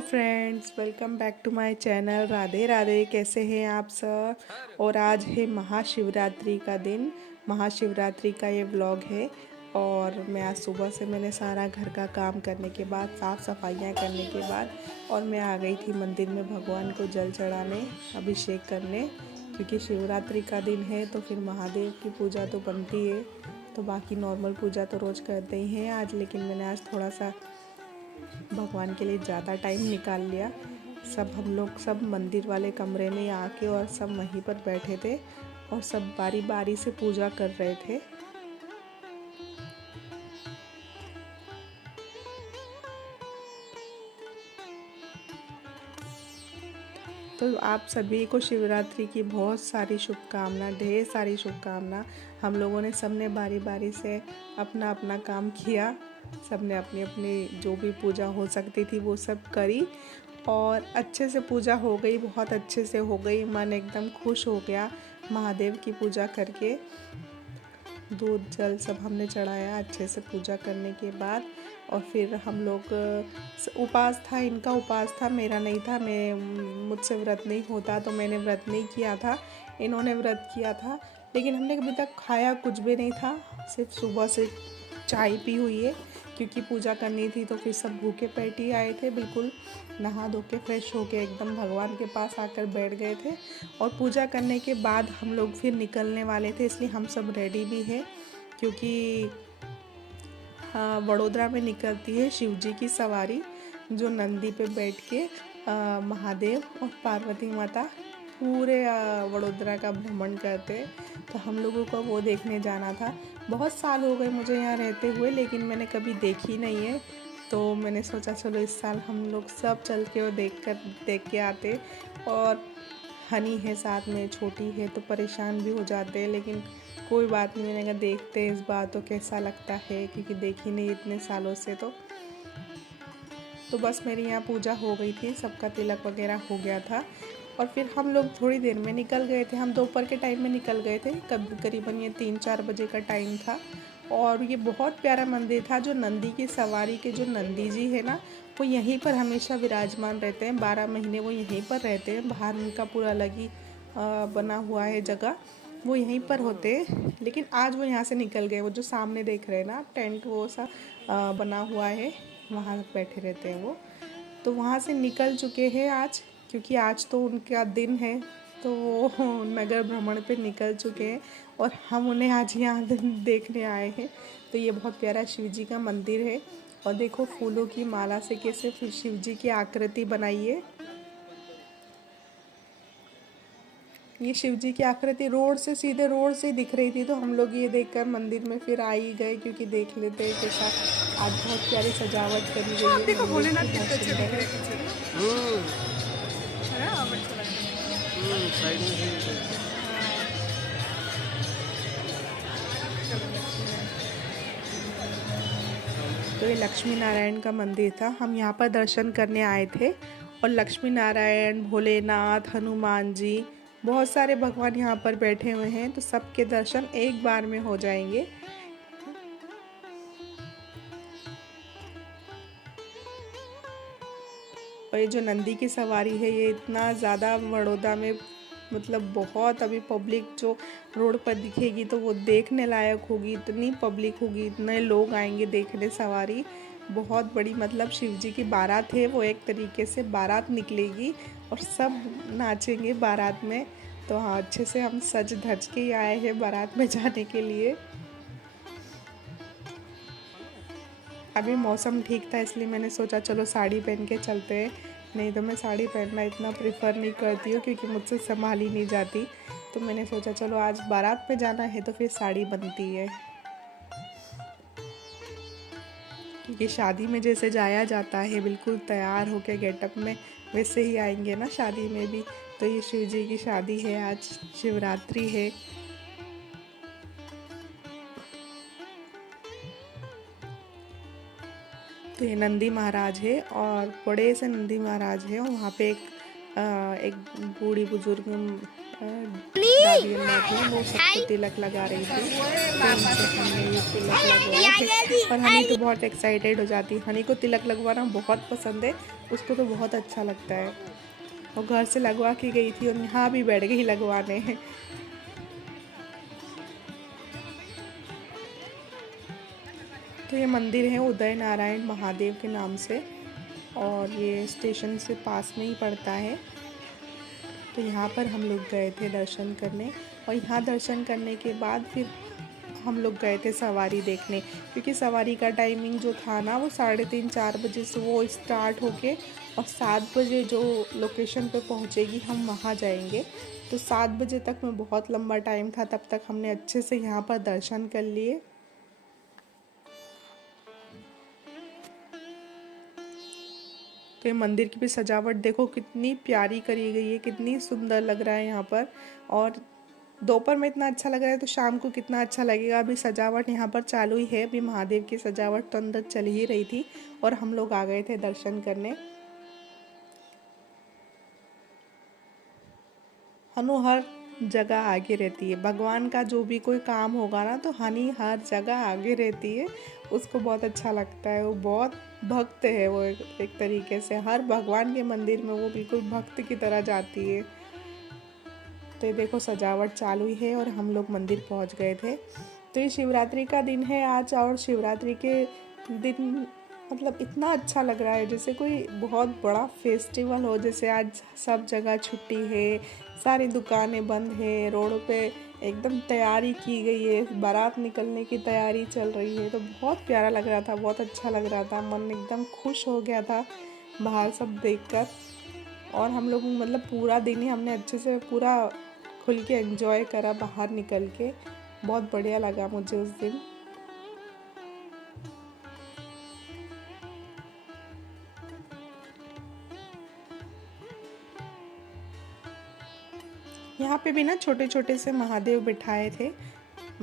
Friends, welcome back to my channel. Radhe Radhe. कैसे हैं आप सब। और आज है महाशिवरात्रि का दिन। महाशिवरात्रि का ये व्लॉग है। और मैं आज सुबह से मैंने सारा घर का काम करने के बाद, साफ़ सफाइयाँ करने के बाद, और मैं आ गई थी मंदिर में भगवान को जल चढ़ाने, अभिषेक करने। क्योंकि शिवरात्रि का दिन है तो फिर महादेव की पूजा तो बनती है। तो बाकी नॉर्मल पूजा तो रोज़ करते ही हैं आज, लेकिन मैंने आज थोड़ा सा भगवान के लिए ज़्यादा टाइम निकाल लिया। हम लोग सब मंदिर वाले कमरे में आके और सब वहीं पर बैठे थे और सब बारी बारी से पूजा कर रहे थे। तो आप सभी को शिवरात्रि की बहुत सारी शुभकामना, ढेर सारी शुभकामना। हम लोगों ने सबने बारी बारी से अपना अपना काम किया। सबने अपनी अपनी जो भी पूजा हो सकती थी वो सब करी और अच्छे से पूजा हो गई, बहुत अच्छे से हो गई। मन एकदम खुश हो गया महादेव की पूजा करके। दूध जल सब हमने चढ़ाया अच्छे से पूजा करने के बाद। और फिर हम लोग उपवास था, इनका उपवास था, मेरा नहीं था। मुझसे व्रत नहीं होता तो मैंने व्रत नहीं किया था। इन्होंने व्रत किया था, लेकिन हमने अभी तक खाया कुछ भी नहीं था। सिर्फ सुबह से चाय पी हुई है, क्योंकि पूजा करनी थी। तो फिर सब भूखे पेट ही आए थे, बिल्कुल नहा धो के फ्रेश होके एकदम भगवान के पास आकर बैठ गए थे। और पूजा करने के बाद हम लोग फिर निकलने वाले थे, इसलिए हम सब रेडी भी है। क्योंकि हाँ, वडोदरा में निकलती है शिव जी की सवारी, जो नंदी पे बैठ के महादेव और पार्वती माता पूरे वडोदरा का भ्रमण करते हैं। तो हम लोगों को वो देखने जाना था। बहुत साल हो गए मुझे यहाँ रहते हुए, लेकिन मैंने कभी देखी नहीं है। तो मैंने सोचा चलो इस साल हम लोग सब चल के और देख के आते। और हनी है साथ में, छोटी है तो परेशान भी हो जाते हैं, लेकिन कोई बात नहीं। मैंने कहा देखते हैं इस बार तो कैसा लगता है, क्योंकि देखी नहीं इतने सालों से। तो बस मेरी यहाँ पूजा हो गई थी, सबका तिलक वगैरह हो गया था। और फिर हम लोग थोड़ी देर में निकल गए थे। हम दोपहर के टाइम में निकल गए थे, करीबन ये 3-4 बजे का टाइम था। और ये बहुत प्यारा मंदिर था। जो नंदी की सवारी के जो नंदी जी है ना, वो यहीं पर हमेशा विराजमान रहते हैं। 12 महीने वो यहीं पर रहते हैं। बाहर उनका पूरा अलग ही बना हुआ है जगह, वो यहीं पर होते हैं। लेकिन आज वो यहाँ से निकल गए। वो जो सामने देख रहे हैं ना टेंट, वो सा बना हुआ है, वहाँ बैठे रहते हैं वो। तो वहाँ से निकल चुके हैं आज, क्योंकि आज तो उनका दिन है। तो वो नगर भ्रमण पे निकल चुके हैं और हम उन्हें आज यहाँ देखने आए हैं। तो ये बहुत प्यारा शिव जी का मंदिर है। और देखो फूलों की माला से कैसे शिव जी की आकृति बनाई है। ये शिव जी की आकृति रोड से, सीधे रोड से दिख रही थी। तो हम लोग ये देखकर मंदिर में फिर आ ही गए, क्योंकि देख लेते हैं कैसा। आज बहुत प्यारी सजावट करी गई है देखो मंदिर की, भोलेनाथ बहुत कितने अच्छे सुंदर दिख है। रहे हैं पीछे ना। है ना, अब अच्छा लगता साइड में से है। चलो लक्ष्मी है। तो ये लक्ष्मी नारायण का मंदिर था। हम यहाँ पर दर्शन करने आए थे। और लक्ष्मी नारायण, भोलेनाथ, हनुमान जी, बहुत सारे भगवान यहाँ पर बैठे हुए हैं। तो सबके दर्शन एक बार में हो जाएंगे। और ये जो नंदी की सवारी है, ये इतना ज़्यादा बड़ौदा में, मतलब बहुत अभी पब्लिक जो रोड पर दिखेगी तो वो देखने लायक होगी। इतनी पब्लिक होगी, इतने लोग आएंगे देखने सवारी। बहुत बड़ी, मतलब शिव जी की बारात है, वो एक तरीके से बारात निकलेगी और सब नाचेंगे बारात में। तो हाँ, अच्छे से हम सज धज के ही आए हैं बारात में जाने के लिए। अभी मौसम ठीक था, इसलिए मैंने सोचा चलो साड़ी पहन के चलते हैं। नहीं तो मैं साड़ी पहनना इतना प्रेफर नहीं करती हूँ, क्योंकि मुझसे संभाल ही नहीं जाती। तो मैंने सोचा चलो आज बारात पे जाना है तो फिर साड़ी बनती है। क्योंकि शादी में जैसे जाया जाता है बिल्कुल तैयार होके गेटअप में, वैसे ही आएंगे ना शादी में भी। तो ये शिव जी की शादी है, आज शिवरात्रि है। तो ये नंदी महाराज है, और बड़े से नंदी महाराज है। और वहाँ पे एक बूढ़ी बुजुर्ग दादी अम्मा थी, वो सबको तिलक लगा रही थी। तो उनसे हमने ये तिलक लगवाए थे और हनी तो बहुत एक्साइटेड हो जाती है। हनी को तिलक लगवाना बहुत पसंद है, उसको तो बहुत अच्छा लगता है। और घर से लगवा के गई थी और यहाँ भी बैठ गई लगवाने। तो ये मंदिर है उदय नारायण महादेव के नाम से और ये स्टेशन से पास में ही पड़ता है। तो यहाँ पर हम लोग गए थे दर्शन करने और यहाँ दर्शन करने के बाद फिर हम लोग गए थे सवारी देखने, क्योंकि सवारी का टाइमिंग जो था ना वो 3:30-4 बजे से वो स्टार्ट होके और 7 बजे जो लोकेशन पे पहुँचेगी हम वहाँ जाएंगे। तो 7 बजे तक में बहुत लंबा टाइम था, तब तक हमने अच्छे से यहाँ पर दर्शन कर लिए। तो ये मंदिर की भी सजावट देखो कितनी प्यारी करी गई है, कितनी सुंदर लग रहा है यहाँ पर। और दोपहर में इतना अच्छा लग रहा है तो शाम को कितना अच्छा लगेगा। अभी सजावट यहाँ पर चालू ही है, अभी महादेव की सजावट तो अंदर चल ही रही थी और हम लोग आ गए थे दर्शन करने। हनु हर जगह आगे रहती है, भगवान का जो भी कोई काम होगा ना तो हनी हर जगह आगे रहती है, उसको बहुत अच्छा लगता है। वो बहुत भक्त है, वो एक तरीके से हर भगवान के मंदिर में वो बिल्कुल भक्त की तरह जाती है। तो ये देखो सजावट चालू ही है और हम लोग मंदिर पहुंच गए थे। तो ये शिवरात्रि का दिन है आज और शिवरात्रि के दिन मतलब इतना अच्छा लग रहा है जैसे कोई बहुत बड़ा फेस्टिवल हो। जैसे आज सब जगह छुट्टी है, सारी दुकानें बंद है, रोड पे एकदम तैयारी की गई है, बारात निकलने की तैयारी चल रही है। तो बहुत प्यारा लग रहा था, बहुत अच्छा लग रहा था, मन एकदम खुश हो गया था बाहर सब देखकर। और हम लोग मतलब पूरा दिन ही हमने अच्छे से पूरा खुल के एंजॉय करा बाहर निकल के, बहुत बढ़िया लगा मुझे उस दिन। यहाँ पे भी ना छोटे छोटे से महादेव बिठाए थे,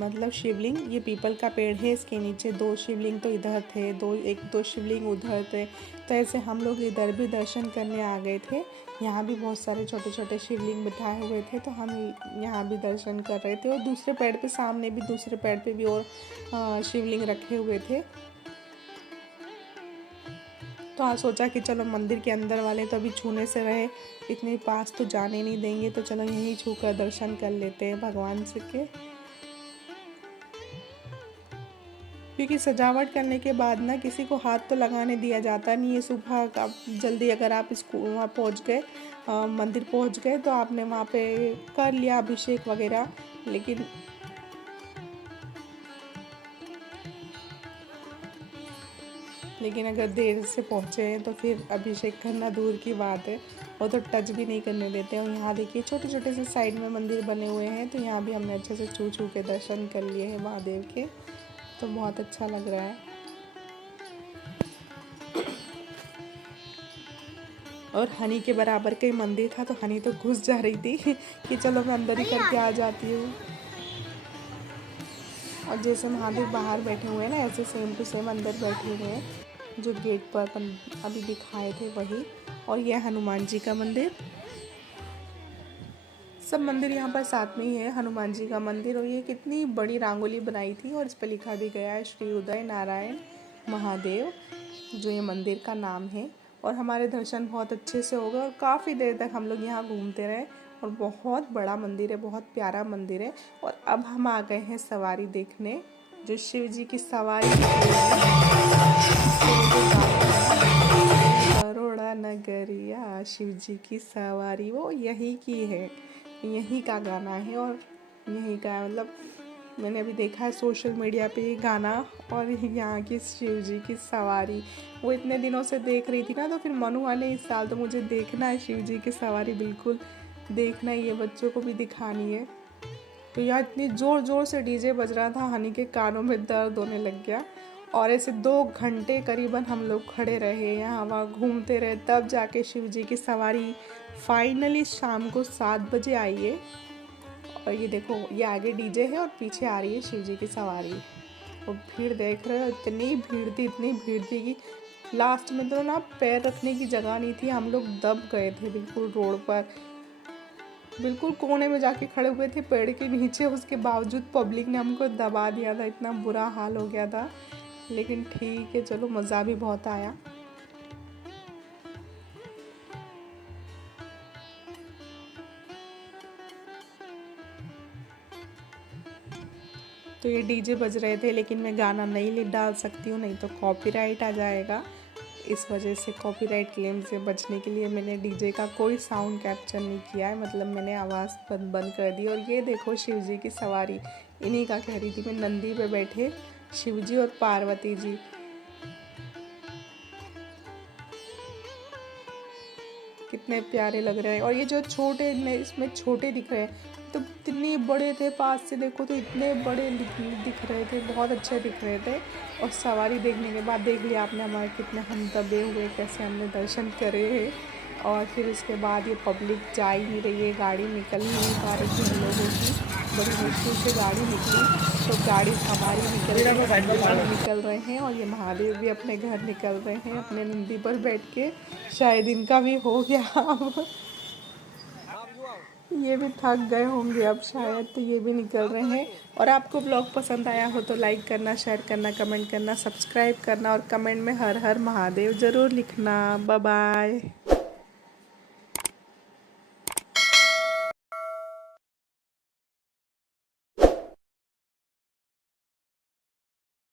मतलब शिवलिंग। ये पीपल का पेड़ है, इसके नीचे 2 शिवलिंग तो इधर थे, 2 शिवलिंग उधर थे। तो ऐसे हम लोग इधर भी दर्शन करने आ गए थे। यहाँ भी बहुत सारे छोटे छोटे शिवलिंग बिठाए हुए थे, तो हम यहाँ भी दर्शन कर रहे थे। और दूसरे पेड़ पे सामने भी दूसरे पेड़ पे भी और शिवलिंग रखे हुए थे। तो आज सोचा कि चलो मंदिर के अंदर वाले तो अभी छूने से रहे, इतने पास तो जाने नहीं देंगे, तो चलो यहीं छू कर दर्शन कर लेते हैं भगवान से के। क्योंकि सजावट करने के बाद ना किसी को हाथ तो लगाने दिया जाता नहीं है। सुबह का जल्दी अगर आप स्कूल वहाँ पहुँच गए, मंदिर पहुँच गए, तो आपने वहाँ पे कर लिया अभिषेक वगैरह। लेकिन अगर देर से पहुँचे हैं तो फिर अभिषेक करना दूर की बात है, वो तो टच भी नहीं करने देते हैं। और यहाँ देखिए छोटे छोटे से साइड में मंदिर बने हुए हैं, तो यहाँ भी हमने अच्छे से छू छू के दर्शन कर लिए हैं महादेव के, तो बहुत अच्छा लग रहा है। और हनी के बराबर का ही मंदिर था, तो हनी तो घुस जा रही थी कि चलो मैं अंदर ही करके आ जाती हूँ। और जैसे महादेव बाहर बैठे हुए हैं ना, ऐसे सेम टू सेम अंदर बैठे हुए हैं, जो गेट पर अभी दिखाए थे वही। और यह हनुमान जी का मंदिर, सब मंदिर यहाँ पर साथ में ही है, हनुमान जी का मंदिर। और ये कितनी बड़ी रंगोली बनाई थी और इस पर लिखा भी गया है श्री उदय नारायण महादेव, जो ये मंदिर का नाम है। और हमारे दर्शन बहुत अच्छे से हो गए और काफ़ी देर तक हम लोग यहाँ घूमते रहे। और बहुत बड़ा मंदिर है, बहुत प्यारा मंदिर है। और अब हम आ गए हैं सवारी देखने, जो शिव जी की सवारी बरोड़ा नगरिया, शिव जी की सवारी, वो यहीं की है, यहीं का गाना है। और यहीं का मतलब मैंने अभी देखा है सोशल मीडिया पे ये गाना, और यहाँ की शिव जी की सवारी वो इतने दिनों से देख रही थी ना, तो फिर मनु वाले इस साल तो मुझे देखना है शिव जी की सवारी, बिल्कुल देखना ही है, बच्चों को भी दिखानी है। तो यहाँ इतनी ज़ोर ज़ोर से डीजे बज रहा था, हनी के कानों में दर्द होने लग गया। और ऐसे 2 घंटे करीबन हम लोग खड़े रहे यहाँ वहाँ घूमते रहे, तब जाके शिव जी की सवारी फाइनली शाम को 7 बजे आई है। और ये देखो ये आगे डीजे है और पीछे आ रही है शिव जी की सवारी। और भीड़ देख रहे हो, इतनी भीड़ थी, इतनी भीड़ थी कि लास्ट में तो ना पैर रखने की जगह नहीं थी, हम लोग दब गए थे बिल्कुल रोड पर। बिल्कुल कोने में जाके खड़े हुए थे पेड़ के नीचे, उसके बावजूद पब्लिक ने हमको दबा दिया था, इतना बुरा हाल हो गया था। लेकिन ठीक है, चलो मज़ा भी बहुत आया। तो ये डीजे बज रहे थे, लेकिन मैं गाना नहीं डाल सकती हूँ, नहीं तो कॉपीराइट आ जाएगा। इस वजह से कॉपीराइट क्लेम से बचने के लिए मैंने डीजे का कोई साउंड कैप्चर नहीं किया है, मतलब मैंने आवाज़ बंद कर दी। और ये देखो शिव जी की सवारी, इन्हीं का कह रही थी मैं, नंदी पे बैठे शिव जी और पार्वती जी। कितने प्यारे लग रहे हैं। और ये जो छोटे इसमें छोटे दिख रहे हैं, तो इतने बड़े थे, पास से देखो तो इतने बड़े दिख रहे थे, बहुत अच्छे दिख रहे थे। और सवारी देखने के बाद देख लिया आपने हमारे कितने हम दबे हुए, कैसे हमने दर्शन करे हैं। और फिर उसके बाद ये पब्लिक जा ही नहीं रही है, गाड़ी निकल नहीं पा रही थी हम लोगों की, बड़ी मुश्किल से गाड़ी निकली। तो गाड़ी हमारी निकल रहे हैं, और ये महादेव भी अपने घर निकल रहे हैं अपने नंदी पर बैठ के। शायद इनका भी हो गया अब, ये भी थक गए होंगे अब शायद, तो ये भी निकल रहे हैं। और आपको ब्लॉग पसंद आया हो तो लाइक करना, शेयर करना, कमेंट करना, सब्सक्राइब करना, और कमेंट में हर हर महादेव ज़रूर लिखना। Bye bye.